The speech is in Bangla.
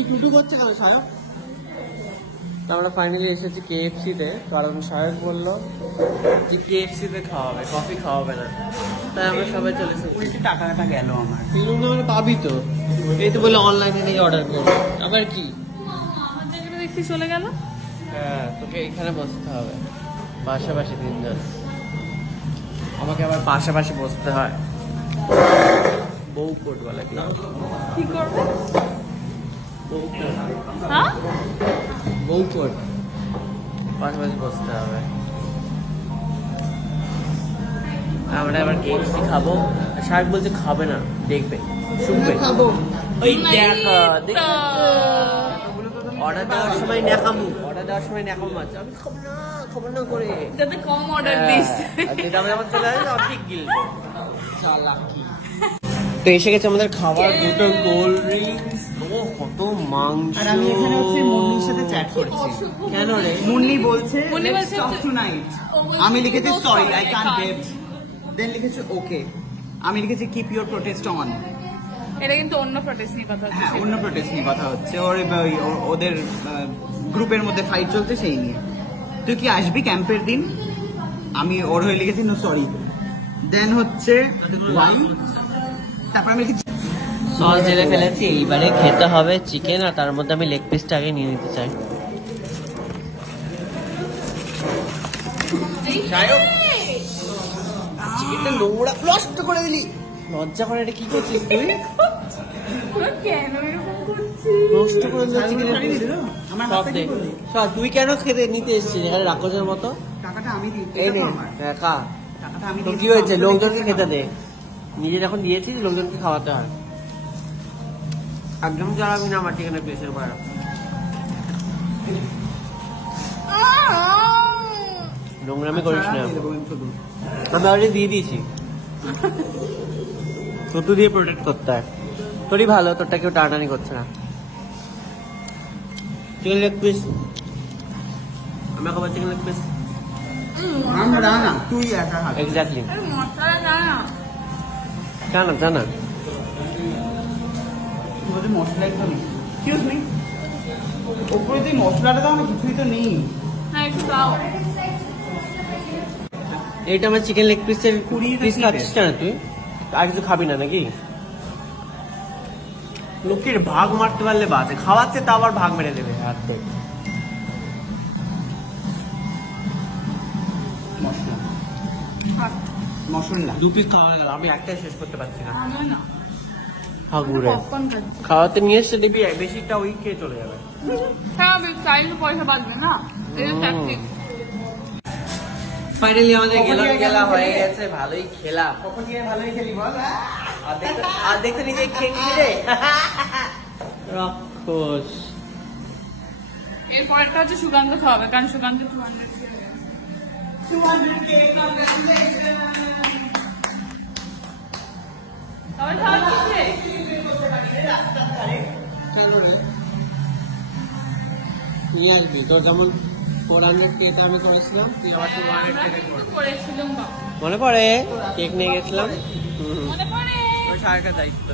কি টুটু করছে কেন সায়ক? আমরা ফাইনালি এসেছি কেএফসি তে, কারণ সায়ক বললো যে কেএফসি তে খাওয়াবে, কফি খাওয়াবে না, তাই আমরা সবাই চলেছি। উল্টে টাকাটা গেল আমার। ফিল্মটা মানে পাবি তো, এই তো বলে অনলাইনে নিয়ে অর্ডার করবো। আবার কি দেখছি চলে গেল। হ্যাঁ, তোকে এখানে বসতে হবে পাশাপাশি তিনজন, আমাকে আবার পাশাপাশি বসতে হয়। বউ কোট বলে কি করবে? বউ কোট, হ্যাঁ বউ কোট, পাশাপাশি বসতে হবে। আমরা এবার কেএফসি খাবো। শাক বলছে খাবে না, দেখবে শুনবে। খাবো। ওই দেখা অর্ডার দেওয়ার সময় ন্যাকামু, অর্ডার দেওয়ার সময় ন্যাকামু আছে। আমি খাবো না করে যাতে কম অর্ডার দিস। যেটা আমার চলে আসে অনেক গিলবে। তো এসে গেছে আমাদের খাবার, দুটো কোল্ড ড্রিঙ্কস, ও কত মাংস। আর আমি এখানে হচ্ছে মুন্নির সাথে চ্যাট করছি। কেন রে? মুন্নি বলছে মুন্নি let's বলছে talk tonight। আমি লিখেছি সরি আই কান্ট বেব, দেন লিখেছে ওকে, আমি লিখেছি কিপ ইউর প্রোটেস্ট অন। এটা কিন্তু অন্য প্রোটেস্ট নিয়ে কথা হচ্ছে। হ্যাঁ, অন্য প্রোটেস্ট নিয়ে কথা হচ্ছে। ওদের গ্রুপের মধ্যে ফাইট চলছে সেই নিয়ে। তুই কি আসবি ক্যাম্পের দিন? আমি ওর হয়ে লিখেছি নো সরি। দেন হচ্ছে তারপর আমি লিখেছি সস ঢেলে ফেলেছি, এইবারে খেতে হবে চিকেন, আর তার মধ্যে আমি লেগ পিসটা আগে নিয়ে নিতে চাই। চিকেনটা নোংরা নষ্ট করে দিলি, লজ্জা করে। এটা কি করছিস তুই? কেন এরকম করছিস? নষ্ট করে দিল চিকেনের পিস। আমার সব হাতে দে। কি করলি? সব তুই কেন খেতে নিতে এসেছিস এখানে রাক্ষসের মতো? টাকাটা আমি দিই। এই নে, হ্যাঁ খা। টাকাটা আমি তো দিই। কি হয়েছে, লোকজনকে খেতে দে। নিজে যখন দিয়েছিস লোকজনকে খাওয়াতে হয়। একদম জ্বালাবি না আমার চিকেনের পিসের বাইরে। নোংরামি করিস না, আমি অলরেডি দিয়ে দিয়েছি। থুতু দিয়ে প্রোটেক্ট করতে হয়। তোরই ভালো, তোরটা কেউ টানাটানি করছে না। চিকেন লেগ পিস, আমি খাবার চিকেন লেগ পিস। না তুই একা খা। এক্স্যাক্টলি। মশলা জানা জানা জানা মশলা একটু নেই। এক্সকিউজ মি, ওপরে তুই মশলাটা দাও না, কিছুই তো নেই। হ্যাঁ একটু দাও। এইটা আমার চিকেন লেগ পিসের পিস কি খাচ্ছিস না তুই? আর কিছু খাবি না নাকি? লোকের ভাগ মারতে পারলে বাজে, খাওয়াচ্ছে তা আবার ভাগ মেরে দেবে হাতে। মশলা দু পিস খাওয়া গেল, আমি একটাই শেষ করতে পারছি না। আমিও না। হাগুরে পপকর্ন খাচ্ছি। খাওয়াতে নিয়ে এসে দেখবি বেশিটা ওই খেয়ে চলে যাবে। স্বাভাবিক, চাইলে পয়সা বাঁচবে না। এটা ট্যাকটিক। ফাইনালি আমাদের গেলা হয়ে গেছে, ভালোই খেলাম। কখন গিয়ে ভালোই খেলি বল। আর দেখতে নিজে খেয়ে নিবি রে রাক্ষস। এরপরটা হচ্ছে সুগন্ধ খাওয়াবে, কারণ সুগন্ধ 200K সবাই খাওয়াচ্ছে। নিয়ে আসবি, তোর যেমন 400K আমি করেছিলাম, তুই আবার 200K করেছিলাম মনে পড়ে? কেক নিয়ে গেছিলাম। মনে পড়ে। সারাটা দায়িত্ব।